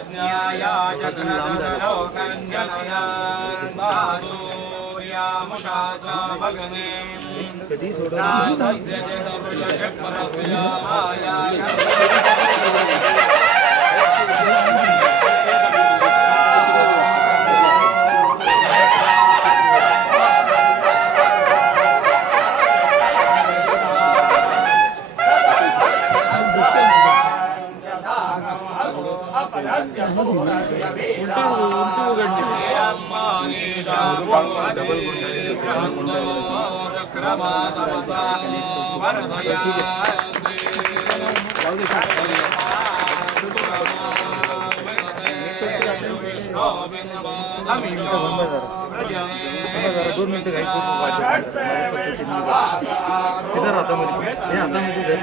यज्ञाय चक्रधरोकन्यनयान् सूर्यामुषासा भगने रासस्य जगदवृषशक्परस्य मायाय इधर आता मुझे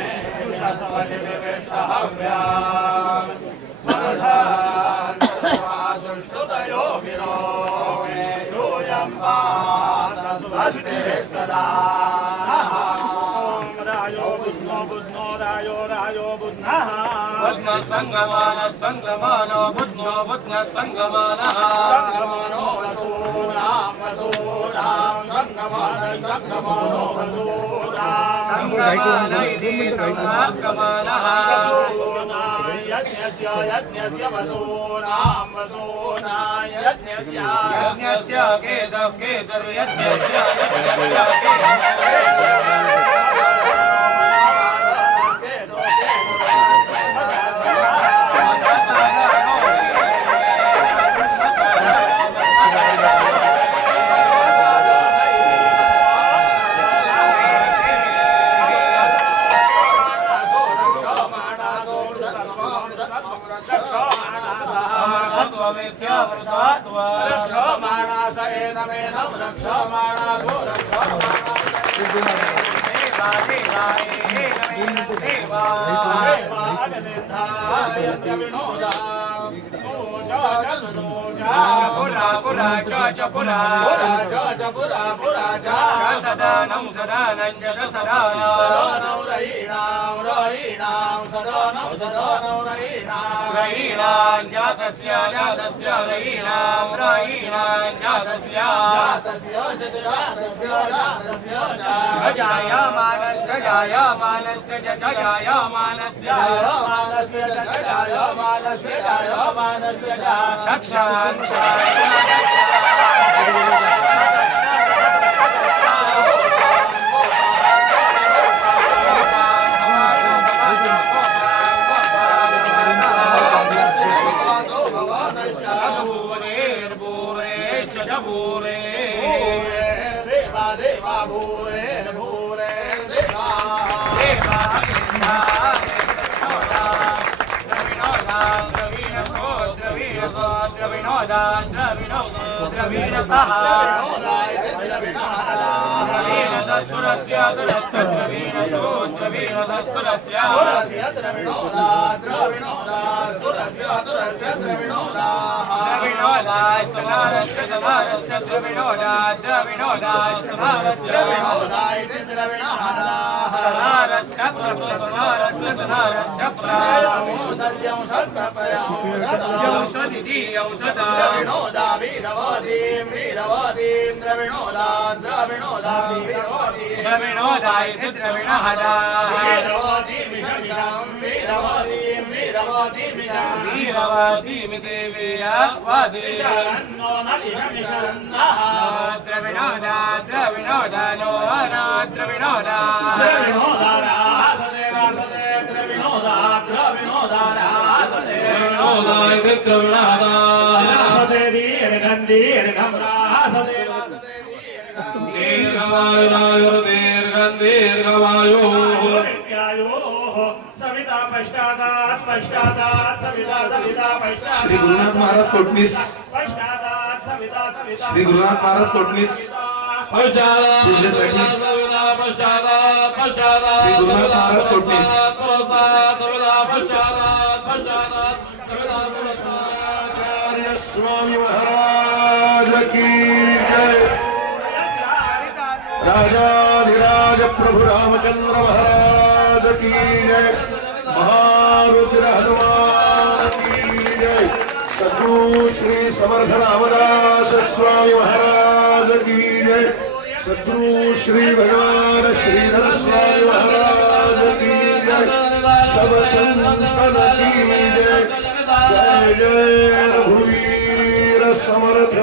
संगमान संगमान बुद्धो बुद्ध संगमान संगमानो वसूनाम वसूनाम संगमान संगमानो वसूनाम संगमान इति संगमानः यज्ञस्य यज्ञस्य वसूनाम वसूनाय यज्ञस्य केदव केदव यज्ञस्य सदानं सदानं च सदानं रयिणां रयिणां सदानं सदानं रयिणां जातस्य जातस्य रयिणां रयिणां जातस्य जातस्य जायमानस्य जायमानस्य च जायमानस्य जायमानस्य चक्षां श्री गुरुनाथ महाराज कोटनीस श्री गुरुनाथ महाराज कोटनीस पूजेसाठी श्री गुरुनाथ महाराज कोटनीस आचार्य स्वामी महाराज की जय। राजाधिराज प्रभु रामचंद्र महाराज की जय। महारुद्र हनुमान की जय। समर्थ रामदास स्वामी महाराज की जय। सद्गुरु श्री भगवान श्रीधर स्वामी महाराज की जय। सब संतन की जय। जय जय रघुवीर समर्थ।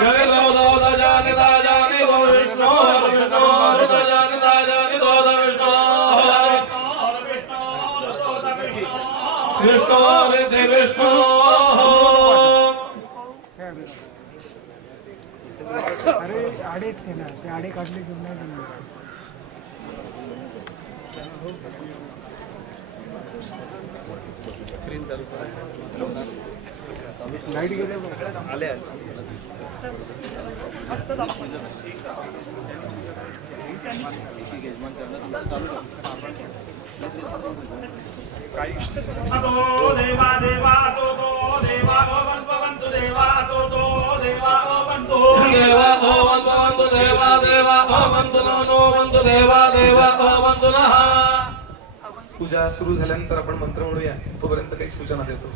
जय दो जाने दो विष्णु विष्णु जाने दो विष्णु विष्णु हृदय विष्णु। अरे आडे थे ना ते आडे काढले घेऊन नाही जमलं. लाईट गेले आले देवा देवा तो देवा भवन्तु देवा तो देवा भवन्तु देवा भवन्तु देवा देवा भवन्तु नो वन्तु देवा देवा भवन्तु नः। पूजा सुरू झाल्यानंतर आपण मंत्र म्हणूया, तोपर्यंत काही सूचना देतो.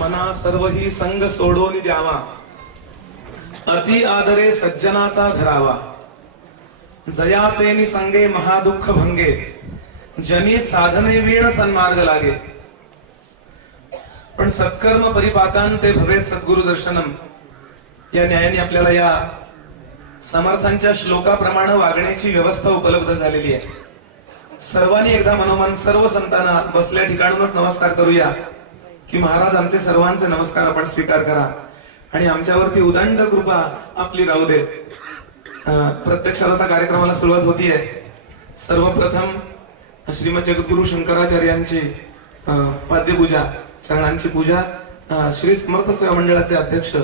मना सर्व ही संग सोडून द्यावा, अति आदरे सज्जनाचा धरावा. जयाचे निसंगे महादुःख भंगे, जनी साधने वीण सन्मार्ग लागे. पण सत्कर्म परिपाकान ते भवे सद्गुरु दर्शनम या न्यायाने आपल्याला या समर्थांच्या श्लोकाप्रमाणे वागण्याची व्यवस्था उपलब्ध झालेली आहे. सर्वांनी एकदा मनोमन सर्व संतांना बसल्या ठिकाणूनच नमस्कार करूया की महाराज आमचे सर्वांचे नमस्कार आपण स्वीकार करा आणि आमच्यावरती उदंड कृपा आपली राहू दे. प्रत्यक्षात आता कार्यक्रमाला सुरुवात होतीये. सर्वप्रथम श्रीमद जगद्गुरु शंकराचार्यांची पाद्यपूजा, चरणांची पूजा श्री समर्थ सेवा मंडळाचे अध्यक्ष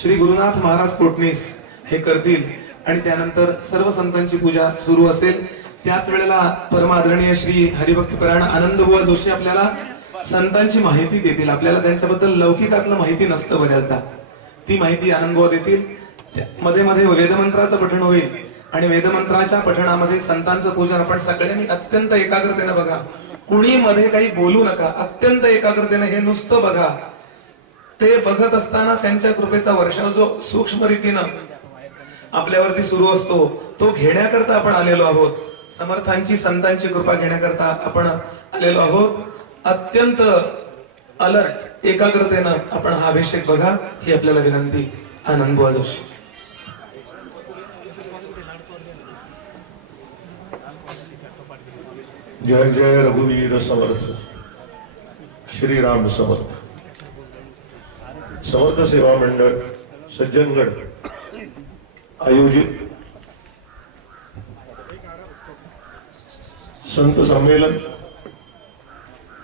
श्री गुरुनाथ महाराज कोटणीस हे करतील आणि त्यानंतर सर्व संतांची पूजा सुरू असेल. त्याच वेळेला परमादरणीय श्री हरिभक्तपरायण आनंदबुवा जोशी आपल्याला संतांची माहिती देतील. आपल्याला त्यांच्याबद्दल लौकिकातलं माहिती नसतं बऱ्याचदा, ती माहिती आनंदबुवा देतील. मध्ये मध्ये वेदमंत्राचं पठण होईल आणि वेदमंत्राच्या पठणामध्ये संतांचं पूजन आपण सगळ्यांनी अत्यंत एकाग्रतेने बघा. कुणी मध्ये काही बोलू नका, अत्यंत एकाग्रतेने हे नुसतं बघा. ते बघत असताना त्यांच्या कृपेचा वर्षाव जो सूक्ष्म रीतीनं आपल्यावरती सुरू असतो तो घेण्याकरता आपण आलेलो आहोत. समर्थांची संतांची कृपा घेण्याकरता आपण आलेलो आहोत. अत्यंत अलर्ट एकाग्रतेनं आपण हा अभिषेक बघा ही आपल्याला विनंती. आनंदबुवा जोशी. जय जय रघुवीर समर्थ. श्रीराम समर्थ. समर्थ सेवा मंडळ सज्जनगड आयोजित संत संमेलन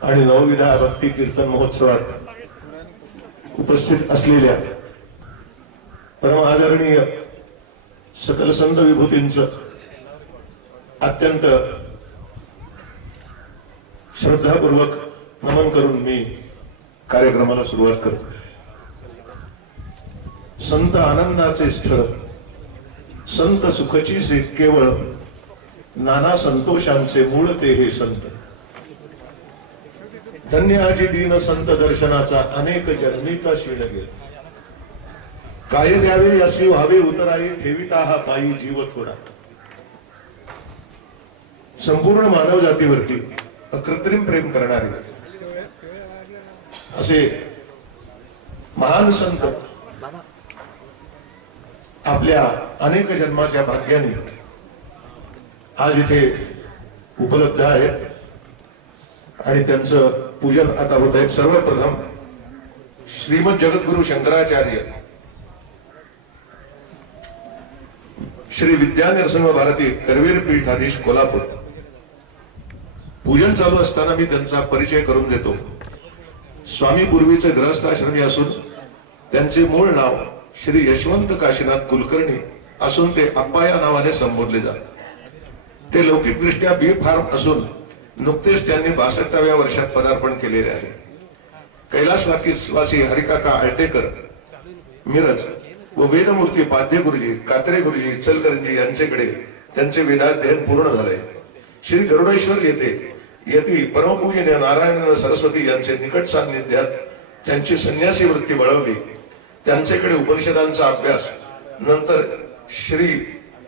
आणि नवविधा भक्ती कीर्तन महोत्सवात उपस्थित असलेल्या परम आदरणीय सकल संत विभूतींचं अत्यंत श्रद्धापूर्वक नमन करून मी कार्यक्रमाला सुरुवात करतो. संत आनंदाचे स्थळ, संत सुखची से केवळ, नाना संतोषांचे मूळ ते हे संत. धन्य आजी दीन संत दर्शनाचा अनेक जन्मीचा शीण गेला. काय द्यावे असे व्हावे उतराई, ठेविता हा पायी जीव थोडा. संपूर्ण मानव जातीवरती अकृत्रिम प्रेम करणारे असे महान संत आपल्या अनेक जन्माच्या भाग्याने आज इथे उपलब्ध आहेत आणि त्यांचं पूजन आता होत आहे. सर्वप्रथम श्रीमद जगद्गुरु शंकराचार्य श्री विद्यानरसिंह भारती करवीर पीठाधीश कोल्हापूर पूजन चालू असताना मी त्यांचा परिचय करून देतो. स्वामी पूर्वीचे ग्रहस्थाश्रमी असून त्यांचे मूळ नाव श्री यशवंत काशीनाथ कुलकर्णी असून ते अप्पा या नावाने संबोधले जातात. ते लौकिकदृष्ट्या बी फार्म असून नुकतेच त्यांनी 62व्या वर्षात पदार्पण केलेले आहे. कैलासवासी हरिकाका आळतेकर मिरज व वेदमूर्ती पाध्ये गुरुजी, कात्रे गुरुजी, चलकरंजी यांच्याकडे त्यांचे वेदाध्ययन पूर्ण झाले. श्री गरुडेश्वर येथे यती परमपूजनीय नारायण सरस्वती यांचे निकट सान्निध्यात त्यांची संन्यासी वृत्ती बळवली. त्यांच्याकडे उपनिषदांचा अभ्यास, नंतर श्री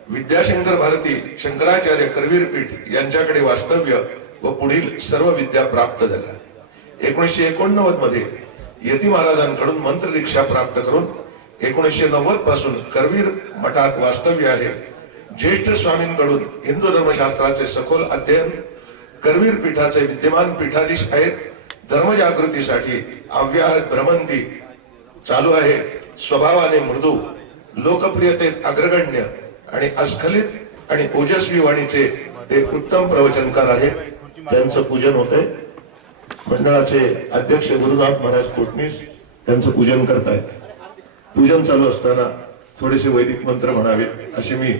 विद्याशंकर भारती शंकराचार्य करवीर पीठ यांच्याकडे वास्तव्य व पुढील सर्व विद्या प्राप्त झाल्या. 1989 मध्ये यती महाराजांकडून मंत्र दीक्षा प्राप्त करून 1990 पासून करवीर मठात वास्तव्य आहे. ज्येष्ठ स्वामींकडून हिंदू धर्मशास्त्राचे सखोल अध्ययन, करवीर पीठाचे विद्यमान पीठाधीश आहेत. धर्मजागृतीसाठी अव्याहत भ्रमंती चालू आहे. स्वभावाने मृदू, लोकप्रियतेत अग्रगण्य आणि अस्खलित आणि ओजस्वी वाणीचे ते उत्तम प्रवचनकार आहे. त्यांचं पूजन होतंय. मंडळाचे अध्यक्ष गुरुनाथ महाराज कोटणीस त्यांचं पूजन करतायत. पूजन चालू असताना थोडेसे वैदिक मंत्र म्हणावेत अशी मी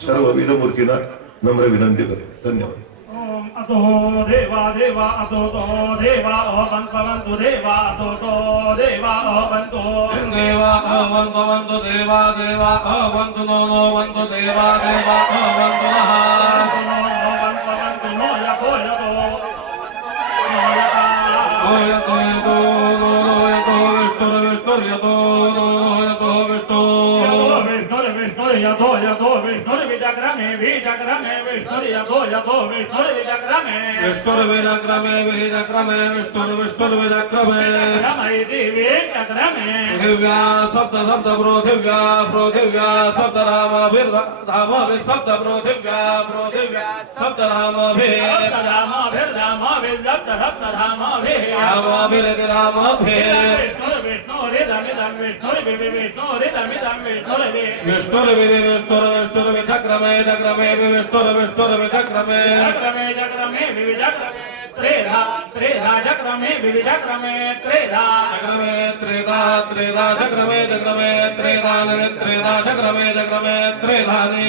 सर्व वेदमूर्तींना नम्र विनंती करतो. धन्यवाद. अतो देवा देवा अतो तो देवा भवन्तु देवा अतो तो देवा भवन्तु देवा भवन्तु देवा देवा भवन्तु नो नो वन्तु देवा देवा भवन्तु भवन्तु नो यको यको यको यको यको विष्णुर् यतो यतो यतो विष्णुर्विजग्रमे विजग्रमे विष्णुर्यतो यतो विष्णुर्विजग्रमे विष्णुर्विजग्रमे विजग्रमे विष्णुर्विजग्रमे रमैति विजग्रमे दिव्या सप्त सप्त प्रोथिव्या प्रोथिव्या सप्त रामाभिर्धामाभिः सप्त प्रोथिव्या प्रोथिव्या सप्त रामाभिः सप्त धामाभिः रामाभिरिति रामाभिः विष्णुरिदमिदं विष्णुर्विष्णुरिदमिदं विष्णुर्विजग्रमे जग्रमे विष्णुर्विजग्रमे जग्रमे जग्रमे विजग्रमे त्रेधा त्रेधा जग्रमे विजग्रमे त्रेधा जग्रमे त्रेधा त्रेधा जग्रमे जग्रमे त्रेधा त्रेधा जग्रमे जग्रमे त्रेधानि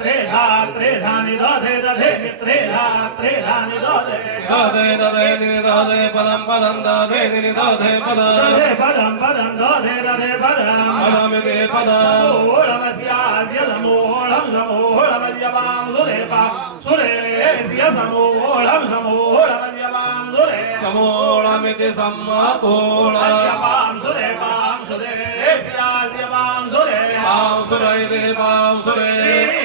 त्रेधा त्रेधानि दधे दधे त्रेधा त्रेधानि दधे दधे दधे दधे पदं पदं दधे दधे पदं पदं दधे दधे पदं पदमिति पदम् ओळमस्यास्य समोळं समोळमस्य वां सुरेपा सुरेस्य समोळं समोळमस्य वां सुरे समोळमिति सम्मोळस्य वां सुरेपां सुरेस्यास्य वां सुरे वां सुरैति वां सुरे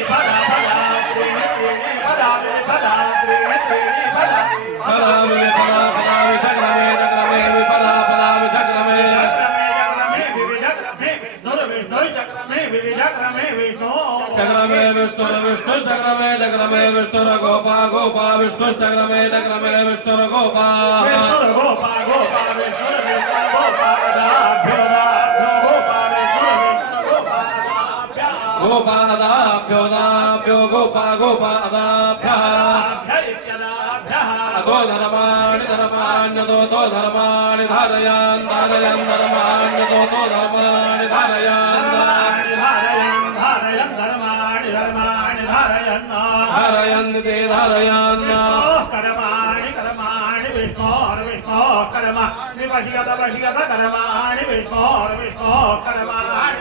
पदा पदा त्रीणि त्रीणि पदा पदा त्रीणि त्रीणि पदा पदा पदा पदा विजग्रमे जग्रमे विपदा पदा विजग्रमे जग्रमे विष्णु जग्रमे जग्रमे विष्णुर गोपा गोपा विष्णु जग्रमे जग्रमे विष्णुर गोपा गोपा गोपा विष्णुर गोपा गोपादाभ्यो दाभ्यो गोपा गोपादाभ्यः अतो धर्माणि धर्माण्यतो तो धर्माणि धारयान् धारयन् धर्माण्यतो तो धर्माणि धारयान् धारयन् धर्माणि धर्माणि धारयन् धारयन्ति धारयान् कर्माणि कर्माणि विष्णोर्विष्णोः कर्माणि वशीयत वशीयत कर्माणि विष्णोर्विष्णोः कर्माणि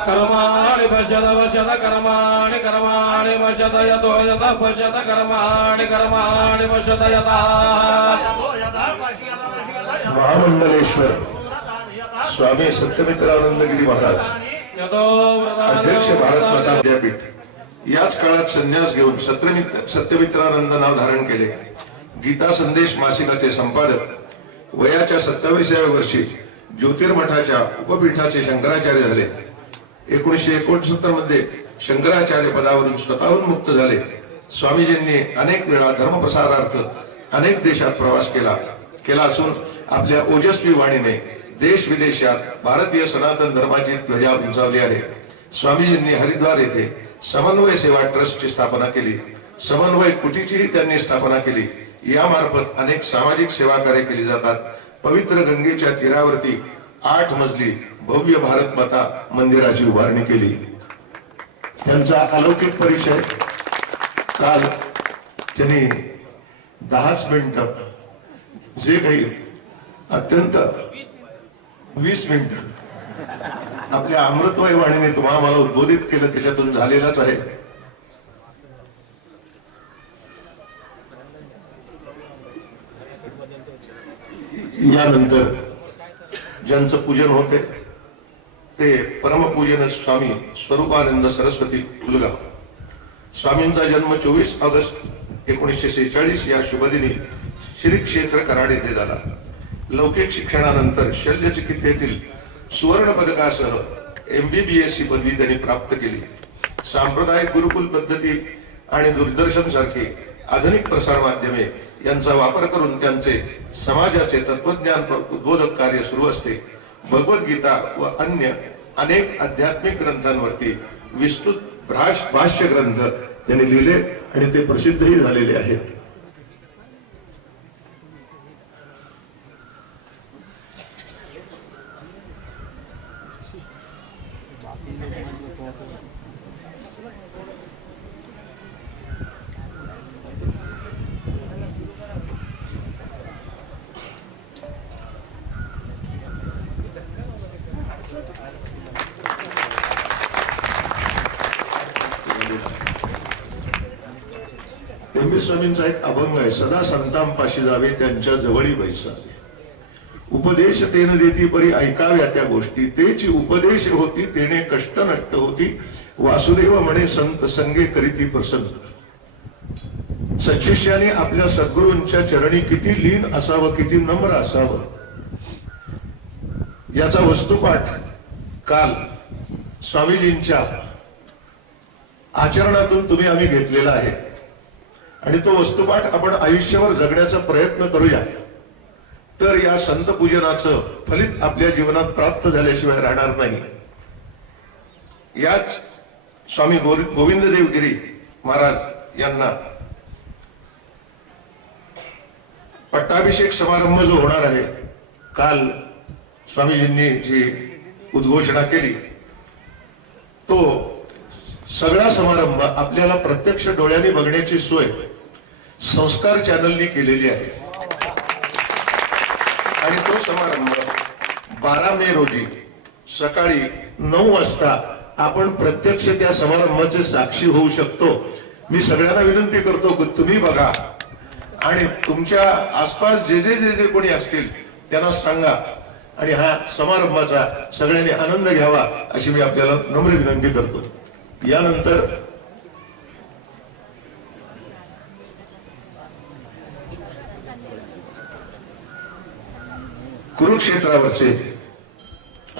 कर्माणि पश्यत पश्यत कर्माणि कर्माणि पश्यत यतो यत पश्यत कर्माणि कर्माणि पश्यत यतः महामंडलेश्वर स्वामी सत्यमित्रानंदगिरी महाराज अध्यक्ष भारत माता विद्यापीठ याच काळात संन्यास घेऊन सत्यमित्रानंद नाव धारण केले. गीता संदेश मासिकाचे संपादक, वयाच्या 27व्या वर्षी ज्योतिर्मठाच्या उपपीठाचे शंकराचार्य झाले. 1969 मध्ये शंकराचार्य पदावरून स्वतःहून मुक्त झाले. स्वामीजींनी अनेक वेळा धर्मप्रसारार्थ अनेक देशात प्रवास केला असून आपल्या ओजस्वी वाणीने देश विदेशात भारतीय सनातन धर्माची ध्वजा उंचावली आहे. स्वामीजींनी हरिद्वार येथे समन्वय सेवा ट्रस्टची स्थापना केली. समन्वय कुटीचीही त्यांनी स्थापना केली. यामार्फत अनेक सामाजिक सेवा कार्य केली जातात. पवित्र गंगेच्या तीरावरती 8 मजली भव्य भारत माता मंदिराची उभारणी केली. त्यांचा अलौकिक परिचय काल त्यांनी 10 मिनिटं जे काही अत्यंत 20 मिनिटं आपल्या अमृतमय वाणीने तुम्हाला मला उद्बोधित केलं त्याच्यातून झालेलाच आहे. यानंतर ज्यांचं पूजन होते ते परमपूजन स्वामी स्वरूपानंद सरस्वती पुलगाव. स्वामींचा जन्म 24 ऑगस्ट 1946 या शुभदिनी श्री क्षेत्र कराड येथे झाला. लौकिक शिक्षणानंतर शल्यचिकित्सेतील सुवर्ण पदकासह MBBS ही पदवी त्यांनी प्राप्त केली. सांप्रदायिक गुरुकुल पद्धती आणि दूरदर्शन सारखी आधुनिक प्रसार माध्यमे यांचा वापर करून त्यांचे समाजाचे तत्वज्ञान उद्बोधक कार्य सुरू असते. भगवद्गीता व अन्य अनेक आध्यात्मिक ग्रंथांवरती विस्तृत भाष्य ग्रंथ त्यांनी लिहिले आणि ते प्रसिद्धही झालेले आहेत. स्वामींचा एक अभंग आहे. सदा संतांपाशी जावे त्यांच्या जवळी बैसावे. उपदेश तेन देती परी ऐकाव्या त्या गोष्टी. तेची उपदेश होती तेने कष्ट नष्ट होती. वासुदेव म्हणे संत संगे करीती प्रसन्न. सच्शिष्याने आपल्या सद्गुरूंच्या चरणी किती लीन असावं, किती नम्र असावं याचा वस्तुपाठ काल स्वामीजींच्या आचरणातून तुम्ही आम्ही घेतलेला आहे आणि तो वस्तुपाठ आपण आयुष्यावर जगण्याचा प्रयत्न करूया. तर या संत पूजनाचं फलित आपल्या जीवनात प्राप्त झाल्याशिवाय राहणार नाही. याच स्वामी गोविंददेव गिरी महाराज यांना पट्टाभिषेक समारंभ जो होणार आहे, काल स्वामीजींनी जी उद्घोषणा केली तो सगळा समारंभ आपल्याला प्रत्यक्ष डोळ्यांनी बघण्याची सोय संस्कार चॅनलनी केलेली आहे. आणि तो समारंभ 12 मे रोजी सकाळी 9 वाजता आपण प्रत्यक्ष त्या समारंभाचे साक्षी होऊ शकतो. मी सगळ्यांना विनंती करतो की तुम्ही बघा आणि तुमच्या आसपास जे जे कोणी असतील त्यांना सांगा आणि हा समारंभाचा सगळ्यांनी आनंद घ्यावा अशी मी आपल्याला नम्र विनंती करतो. यानंतर कुरुक्षेत्रावरचे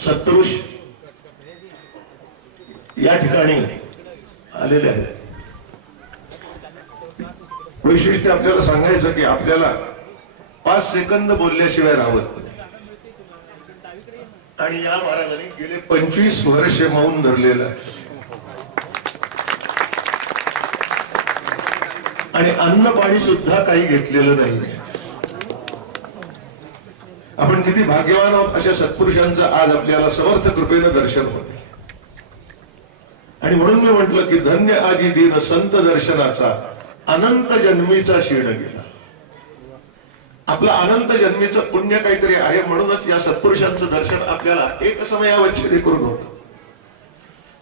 सत्पुरुष या ठिकाणी आलेले आहेत. वैशिष्ट्य आपल्याला सांगायचं की आपल्याला 5 सेकंद बोलल्याशिवाय राहत नाही. आणि या महाराजांनी गेले 25 वर्ष मौन धरलेलं आहे आणि अन्न पाणी सुद्धा काही घेतलेलं नाही. आपण किती भाग्यवान आहोत अशा सत्पुरुषांचं आज आपल्याला समर्थ कृपेनं दर्शन होते. आणि म्हणून मी म्हंटल की धन्य आजी दिन संत दर्शनाचा अनंत जन्मीचा शीण गेला. आपलं अनंत जन्मीचं पुण्य काहीतरी आहे म्हणूनच या सत्पुरुषांचं दर्शन आपल्याला एक समयावच्छेदी करून होतं.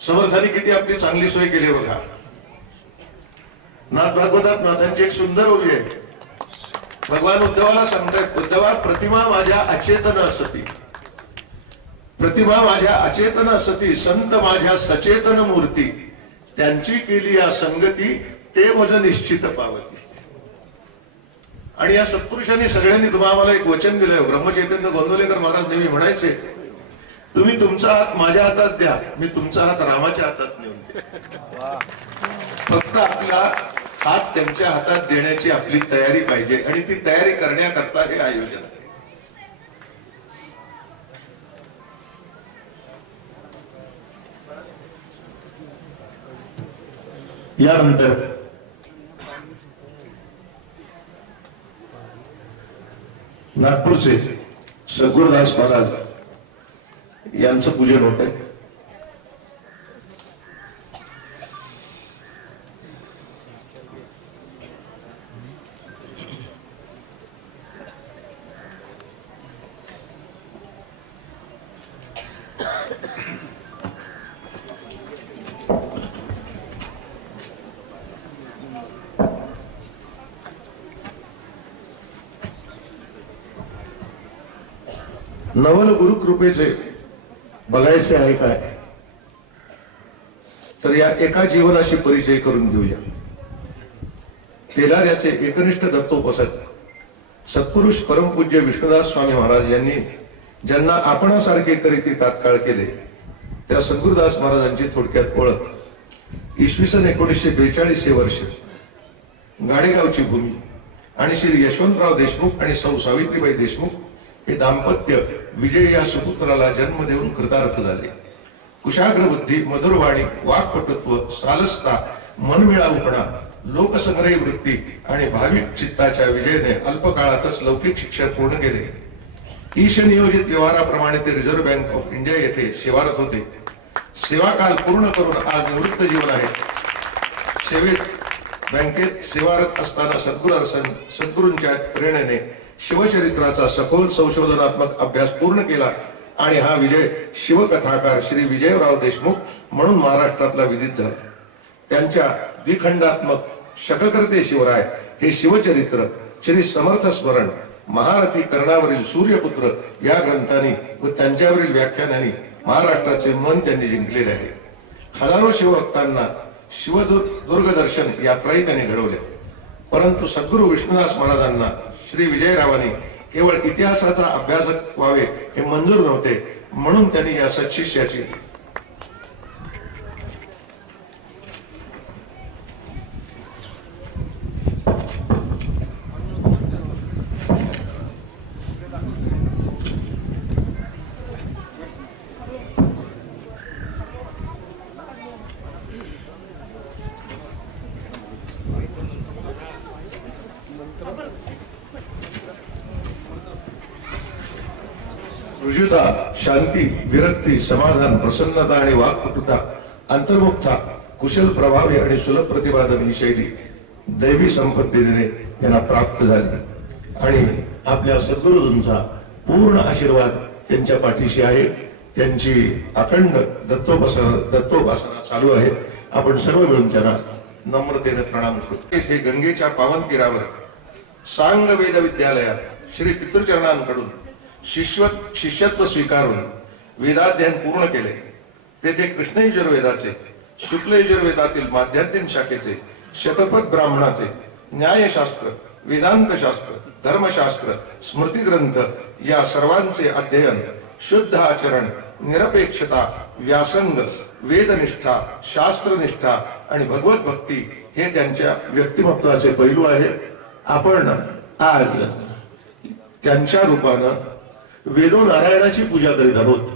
समर्थांनी किती आपली चांगली सोय केली बघा. नाथ भागवतात नाथांची एक सुंदर ओवी आहे. भगवान उद्धवाला सांगतायत, उद्धवा प्रतिमा माझ्या अचेतन असती, प्रतिमा माझ्या अचेतन असती, संत माझ्या सचेतन मूर्ती, त्यांची केली या संगती ते मज निश्चित पावती. आणि या सत्पुरुषांनी सगळ्यांनी तुम्हाला एक वचन दिलंय. ब्रह्मचैतन्य गोंदवलेकर महाराज नेहमी म्हणायचे, तुम्ही तुमचा हात माझ्या हातात द्या, मी तुमचा हात रामाच्या हातात नेऊन द्या. फक्त आपला हात त्यांच्या हातात देण्याची आपली तयारी पाहिजे आणि ती तयारी करण्याकरता हे आयोजन आहे. यानंतर नागपूरचे सद्गुरुदास महाराज यांचं पूजन होत आहे. नवल गुरुकृपेचे बघायचे आहे काय, तर या एका जीवनाशी परिचय करून घेऊया. तेलाऱ्याचे एकनिष्ठ दत्तोपासक सत्पुरुष परमपूज्य विष्णुदास स्वामी महाराज यांनी ज्यांना आपणासारखे करीती तात्काळ केले, त्या सद्गुरुदास महाराजांची थोडक्यात ओळख. इसवी सन 1942 हे वर्ष, गाडेगावची भूमी आणि श्री यशवंतराव देशमुख आणि सौ सावित्रीबाई देशमुख हे दाम्पत्य विजय या सुपुत्राला जन्म देऊन कृतार्थ झाले. कुशाग्र बुद्धी, मधुरवाणी, वाक्पटुत्व, सालसता, मनमिळाऊपणा, लोकसंग्रही वृत्ती आणि भाविक चित्ताच्या विजयाने अल्पकाळातच लौकिक शिक्षण पूर्ण केले. ईश नियोजित व्यवहाराप्रमाणे ते रिझर्व्ह बँक ऑफ इंडिया येथे सेवारत होते. सेवा काल पूर्ण करून आज निवृत्त जीवन आहे. सेवेत बँकेत सेवारत असताना सद्गुरूंच्या प्रेरणेने शिवचरित्राचा सखोल संशोधनात्मक अभ्यास पूर्ण केला आणि हा विजय शिवकथाकार श्री विजयराव देशमुख म्हणून महाराष्ट्रातला विदित झाला. त्यांच्या द्विखंडात्मक शककर्ते शिवराय हे शिवचरित्र, श्री समर्थ स्मरण, महारथी कर्णावरील सूर्यपुत्र या ग्रंथांनी व त्यांच्यावरील व्याख्यानांनी महाराष्ट्राचे मन त्यांनी जिंकलेले आहे. हजारो शिवभक्तांना शिवदुर्गदर्शन यात्राही त्यांनी घडवल्या. परंतु सद्गुरू विष्णुदास महाराजांना श्री विजयरावांनी केवळ इतिहासाचा अभ्यासक व्हावे हे मंजूर नव्हते, म्हणून त्यांनी या सत्शिष्याची रुजुता, शांती, विरक्ती, समाधान, प्रसन्नता आणि वाक्पटुता, अंतर्मुखता, कुशल प्रभावी आणि सुलभ प्रतिपादन ही शैली दैवी संपत्तीने त्यांना प्राप्त झाली आणि आपल्या सद्गुरूंचा पूर्ण आशीर्वाद त्यांच्या पाठीशी आहे. त्यांची अखंड दत्तोपासना चालू आहे. आपण सर्व मिळून त्यांना नम्रतेने प्रणाम करतो. येथे गंगेच्या पावन तीरावर सांग वेद विद्यालयात श्री पितृचरणांकडून शिष्यत्व स्वीकारून वेदाध्ययन पूर्ण केले. तेथे कृष्ण यजुर्वेदाचे, शुक्ल यजुर्वेदातील माध्यान्तिन शाखेचे, शतपथ ब्राह्मणाचे, न्यायशास्त्र, वेदांत शास्त्र, धर्मशास्त्र, स्मृती ग्रंथ या सर्वांचे अध्ययन, शुद्ध आचरण, निरपेक्षता, व्यासंग, वेदनिष्ठा, शास्त्रनिष्ठा आणि भगवत भक्ती हे त्यांच्या व्यक्तिमत्वाचे पैलू आहे. आपण आज त्यांच्या रूपानं वेदो नारायणाची पूजा करीत आहोत.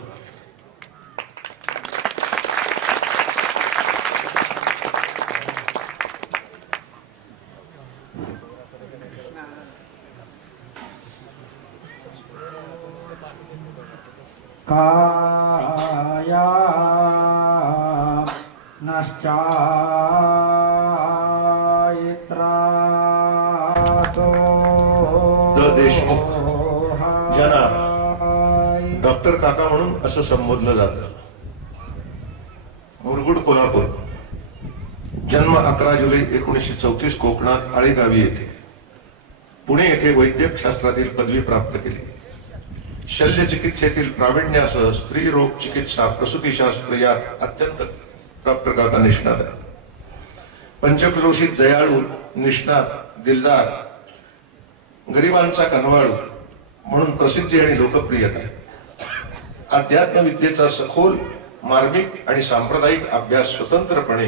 काया देशमुख ज्यांना डॉक्टर काका म्हणून असं संबोधलं जातं. मुरगुड, कोल्हापूर. जन्म 11 जुलै 1934 कोकणात आळेगावी येथे. पुणे येथे वैद्यक शास्त्रातील पदवी प्राप्त केली. शल्य चिकित्सेतील प्रावीण्यासह स्त्री रोग चिकित्सा, प्रसूतीशास्त्र यात अत्यंत डॉक्टर काका निष्णात आहे. पंचक्रोशीत दयाळू, निष्णात, दिलदार, गरिबांचा कनवाळू म्हणून प्रसिद्धी आणि लोकप्रियता आहे. अध्यात्म विद्येचा सखोल, मार्मिक आणि सांप्रदायिक अभ्यास स्वतंत्रपणे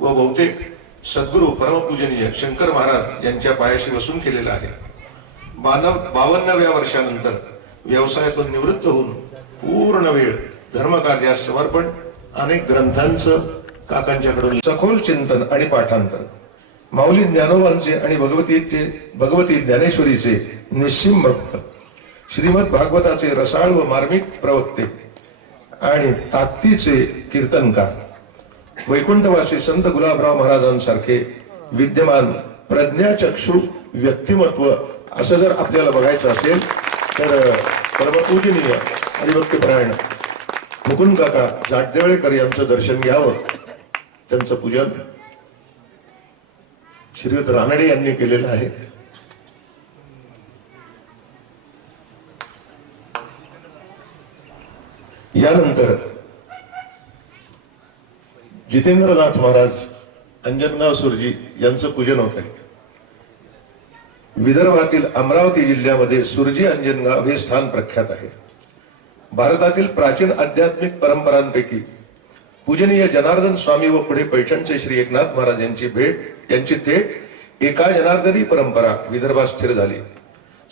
व बहुतेक सद्गुरू परमपूजनीय शंकर महाराज यांच्या पायाशी बसून केलेला आहे. 52व्या वर्षानंतर व्यवसायातून निवृत्त होऊन पूर्ण वेळ धर्मकार्यास समर्पण, अनेक ग्रंथांचं काकांच्याकडून सखोल चिंतन आणि पाठांतर, माऊली ज्ञानोबांचे आणि भगवती ज्ञानेश्वरीचे निस्सीम भक्त, श्रीमद भागवताचे रसाळ व मार्मिक प्रवक्ते आणि ताकदीचे कीर्तनकार, वैकुंठवासी संत गुलाबराव महाराजांसारखे विद्यमान प्रज्ञाचक्षु व्यक्तिमत्व असं जर आपल्याला बघायचं असेल तर परमपूजनीय आणि भक्तिपरायण मुकुंद काका जाटदेवळेकर यांचं दर्शन घ्यावं. त्यांचं पूजन श्रीयुत रानडे यांनी केलेलं आहे. यानंतर जितेंद्रनाथ महाराज अंजनगाव सुरजी यांचं पूजन होत आहे. विदर्भातील अमरावती जिल्ह्यामध्ये सुरजी अंजनगाव हे स्थान प्रख्यात आहे. भारतातील प्राचीन आध्यात्मिक परंपरांपैकी पूजनीय जनार्दन स्वामी व पुढे पैठणचे श्री एकनाथ महाराज यांची थेट एका जनार्दनी परंपरा विदर्भात स्थिर झाली.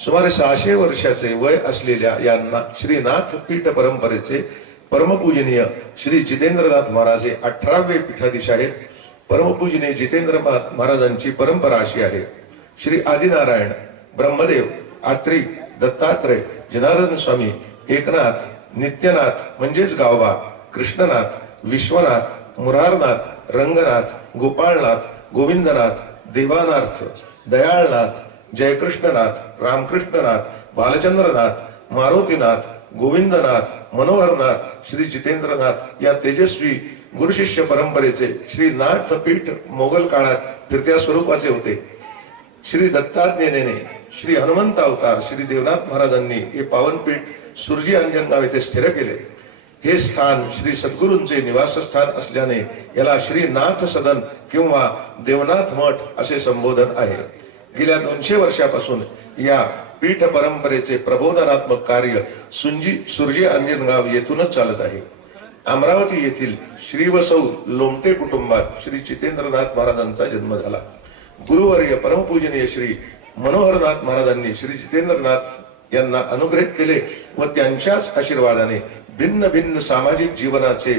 सुमारे 600 वर्षाचे वय असलेल्या यांना श्रीनाथ पीठ परंपरेचे परमपूजनीय श्री जितेंद्रनाथ महाराज हे 18वे पीठाधीश आहेत. परमपूजनीय जितेंद्र महाराजांची परंपरा अशी आहे. श्री आदिनारायण, ब्रह्मदेव, आत्री, दत्तात्रय, जनार्दन स्वामी, एकनाथ, नित्यनाथ म्हणजेच गावबा, कृष्णनाथ, विश्वनाथ, मुरारनाथ, रंगनाथ, गोपाळनाथ, गोविंदनाथ, देवानार्थ, दयाळनाथ, जयकृष्णनाथ, रामकृष्णनाथ, बालचंद्रनाथ, मारुतीनाथ, गोविंदनाथ, मनोहरनाथ, श्री जितेंद्रनाथ या तेजस्वी गुरुशिष्य परंपरेचे श्री नाथ पीठ मोगल काळात फिरत्या स्वरूपाचे होते. श्री दत्ताज्ञेने श्री हनुमंत अवतार श्री देवनाथ महाराजांनी हे पावनपीठ सुरजी अंजनगाव येथे स्थिर केले. हे स्थान श्री सद्गुरूंचे निवासस्थान असल्याने याला श्री नाथ सदन किंवा देवनाथ मठ असे संबोधन आहे. गेल्या 200 वर्षापासून या पीठ परंपरेचे प्रबोधनात्मक कार्य सुरजी अंजनगाव येथूनच चालत आहे. अमरावती येथील श्री व सौ लोमटे कुटुंबात श्री जितेंद्रनाथ महाराजांचा जन्म झाला. गुरुवर्य परमपूजनीय श्री मनोहरनाथ महाराजांनी श्री जितेंद्रनाथ यांना अनुग्रहित केले व त्यांच्याच आशीर्वादाने भिन्न भिन्न सामाजिक जीवनाचे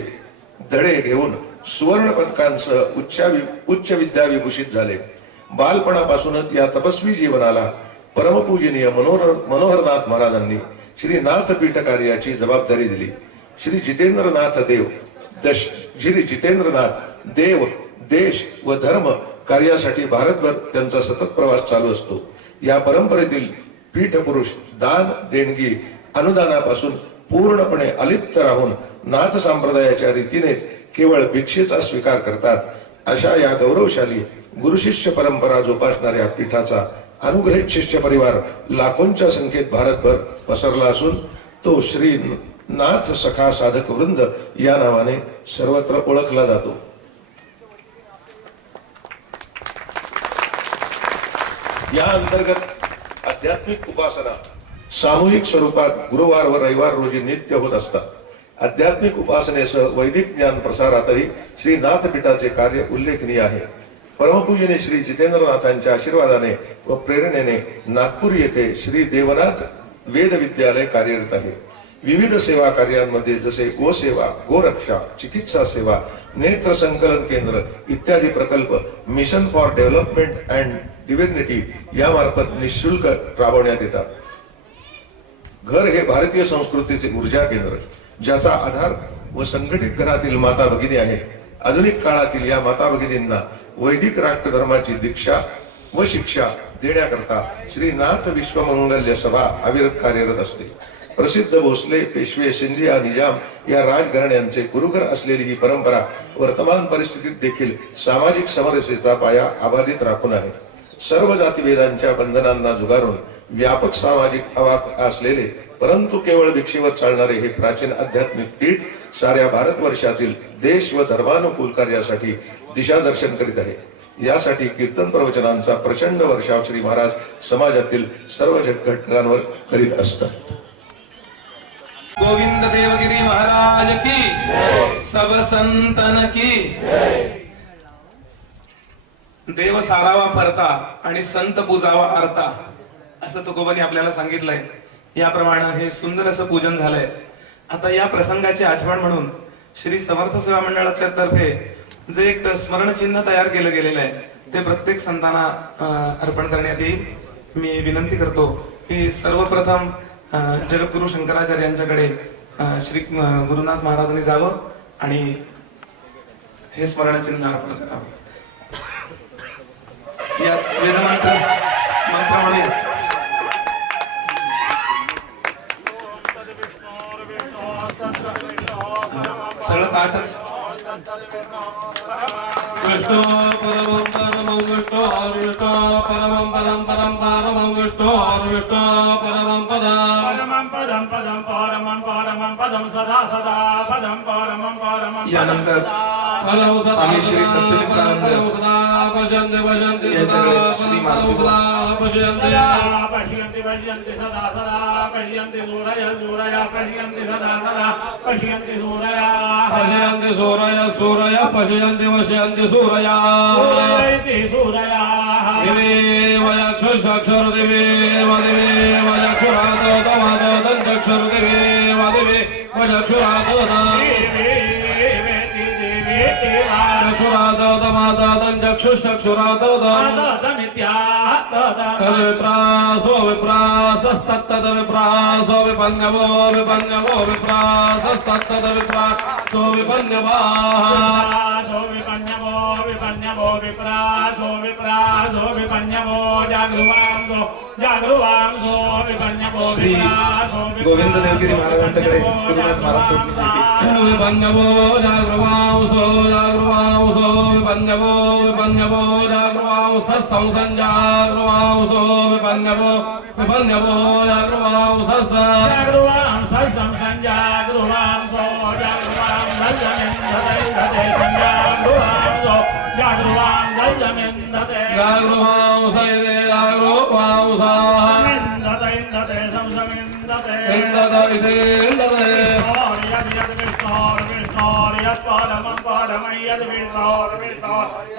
धडे घेऊन सुवर्ण पदकांसह उच्च विद्या विभूषित झाले. बालपणापासूनच या तपस्वी जीवनाला परमपूजनीय मनोहरनाथ महाराजांनी श्री नाथपीठ कार्याची जबाबदारी दिली. श्री जितेंद्रनाथ देव, देश व धर्म कार्यासाठी भारतभर त्यांचा सतत प्रवास चालू असतो. या परंपरेतील पीठ पुरुष दान, देणगी, अनुदानापासून पूर्णपणे अलिप्त राहून नाथ संप्रदायाच्या रीतीनेच केवळ भिक्षेचा स्वीकार करतात. अशा या गौरवशाली गुरुशिष्य परंपरा जोपासणाऱ्या पीठाचा अनुग्रहित शिष्य परिवार लाखोंच्या संख्येत भारतभर पसरला असून तो श्री नाथ सखा साधक वृंद या नावाने सर्वत्र ओळखला जातो. या अंतर्गत आध्यात्मिक उपासना सामूहिक स्वरूपात गुरुवार व रविवार रोजी नित्य होत असतात. आध्यात्मिक उपासनेसह वैदिक ज्ञान प्रसारातही श्री नाथपीठाचे कार्य उल्लेखनीय आहे. परमपूजनीय श्री जितेंद्रनाथांच्या आशीर्वादाने व प्रेरणेने नागपूर येथे श्री देवनाथ वेद विद्यालय कार्यरत आहे. विविध सेवा कार्यांमध्ये जसे गोसेवा, गोरक्षा, चिकित्सा सेवा, नेत्र संकलन केंद्र इत्यादी प्रकल्प mission for development and divinity यामार्फत निःशुल्क राबवण्यात येतात. घर हे भारतीय संस्कृतीचे ऊर्जा केंद्र ज्याचा आधार व संघटित घरातील माता भगिनी आहेत. आधुनिक काळातील या माता भगिनींना वैदिक राष्ट्रधर्माची दीक्षा व शिक्षा देण्याकरता श्री नाथ विश्वमंगल्य सभा अविरत कार्यरत असते. प्रसिद्ध भोसले, पेशवे, सिंधिया, निजाम या राजघराण्यांचे गुरुघर असलेली ही परंपरा वर्तमान परिस्थितीत देखील सामाजिक समरसतेचा पाया अबाधित राखून आहे. सर्व जातीभेदांच्या बंधनांना जुगारून व्यापक सामाजिक आवाक असलेले परंतु केवळ भिक्षेवर चालणारे हे प्राचीन आध्यात्मिक पीठ साऱ्या भारतवर्षातील देश व धर्मानुकूल कार्यासाठी दिशादर्शन करीत आहे. यासाठी कीर्तन प्रवचनांचा प्रचंड वर्षाव श्री महाराज समाजातील सर्व घटकांवर करीत असतात. गोविंद देवगिरी महाराज की, सब संतन की. देव सारावा परता आणि संत पूजावा अर्था असं तुकोबांनी आपल्याला सांगितलंय. याप्रमाणे हे सुंदर असं पूजन झालंय. आता या प्रसंगाची आठवण म्हणून श्री समर्थ सेवा मंडळाच्या तर्फे जे एक स्मरणचिन्ह तयार केलं गेलेलं आहे ते प्रत्येक संतांना अर्पण करण्यात येईल. मी विनंती करतो की सर्वप्रथम जगद्गुरु शंकराचार्यांच्याकडे श्री गुरुनाथ महाराजांनी जावं आणि हे स्मरणचिन्ह अर्पण करावं. या वेदमंत्र मंत्र म्हणूया. सगळं ताटच. विष्णु परमं परमं विष्णु विष्णु परमं परम परम परमं विष्णु विष्णु परमं पदं परमं पदं परमं परमं पदं सदा सदा पदं परमं परमं यानंतर स्वामी श्री संत मित्रानंद यांच्याकडे श्री मारुती पश्यन्ति पश्यन्ति सदा सदा पश्यन्ति सूरय सूरय पश्यन्ति सदा सदा पश्यन्ति सूरय पश्यन्ति सूरय सूरय पश्यन्ति पश्यन्ति सूरय सूरयति सूरय दिवेव चक्षुषक्षर दिवेव दिवेव चक्षुरादो तमादो दन्तक्षर दिवेव दिवेव चक्षुरादो चक्षुरादो तमादो दन्तक्षुषक्षुरादो तद्विप्रासो विप्रासस्तत्तद् विप्रासो विपन्नवो विपन्नवो विप्रासस्तत्तद् विप्रासो विपन्नवाः विपन्नवो विप्रासो विप्रासो विपन्नवो जागृवांसो जागृवांसो विपन्नवो श्री विप्रासो गोविंद देवगिरी महाराजांच्याकडे गुरुनाथ महाराज सोडणीसाठी विपन्नवो जागृवांसो जागृवांसो विपन्नवो विपन्नवो जागृवांसः संसंजागृवांसो विपन्नवो विपन्नवो जागृवांसः जागृवांसः संसंजागृवांसो जागृवांसः जमिन्धते संजागृवांसो जागृवांसः जमिन्धते जागृवांसः जागृवांसः इन्दते संसमिन्दते इन्दते परमं परमं यत्परमं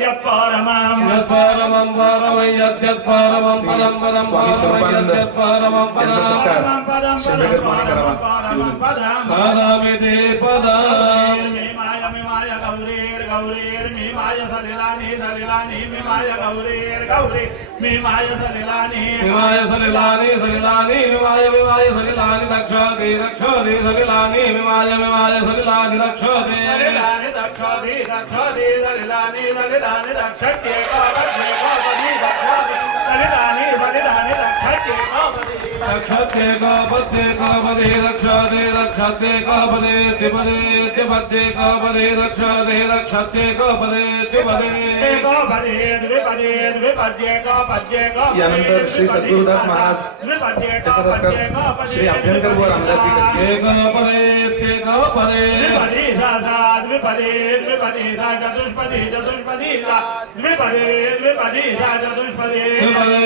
यत्परमं परमं यत्परमं पदं पदं स्वामी स्वरूपानंद परमं यांचा सत्कार शंभेकर माने करावा पदमिति पदम् मिमाय गौरीर गौरीर मिमाय सलिलानि सलिलानि मिमाय गौरीर गौरी मिमाय सलिलानि विमाय सलिलानि सलिलानि विमाय सलिलानि दक्षति दक्षति सलिलानि विमाय सलिलानि दक्षति सलिलानि दक्षति दक्षति सलिलानि सलिलानि दक्षत्ये कावत्ये कावति दक्षति सलिलानि सलिलानि दक्षत्ये कावति दक्षते कापदे कापदे रक्षते रक्षते कापदे त्रिपदे त्रिपदे कापदे रक्षते रक्षते कापदे त्रिपदे कावति द्विपदे द्विपद्ये कापद्ये कावति यानंतर श्री सद्गुरुदास महाराज यांचा सत्कार श्री अभ्यंकर व रामदासी करते कापदे कापदे द्विपदी सा चतुष्पदी चतुष्पदी सा द्विपदी चतुष्पदी त्रिपदे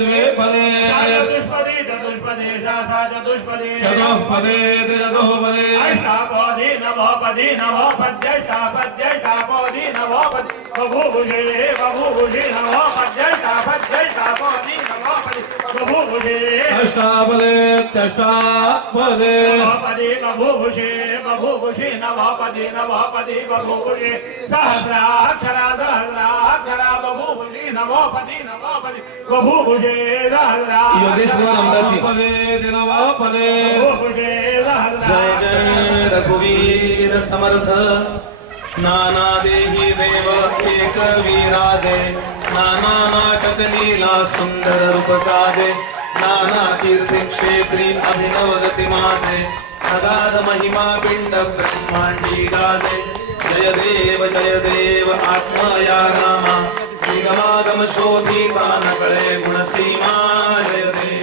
द्विपदे चतुष्पदी चतुष्पदी सा चतुष्पदी चतुष्पदे चतुष्पदे अष्टापदी नवपदी नवपद्यष्टापद्यष्टापदी नवपदी बभूभुषे बभूभुषे नवपद्यष्टापद्यष्टापदी नवपदी बभूभुषे अष्टापदे अष्टापदे नवपदी बभूभुषे बभूभुषे नवपदी नवपदी बभूभुषे सहस्राक्षरा सहस्राक्षरा बभूभुषे नवपदी नवपदी बभूभुषे सहस्रा योगेश व रामदासी नवपदे बभूभुषे सहस्रा जय जय रघुवीर समर्थ नाना देही देव एक विराजे नाना नाटक लीला सुंदर रूप साजे नाना तीर्थ क्षेत्री अभिनव गती माझे अगाध महिमा पिंड ब्रह्मांडी गाजे जय देव आत्मया नामा निगमागम शोधी कान कळे गुणसीमा जय देव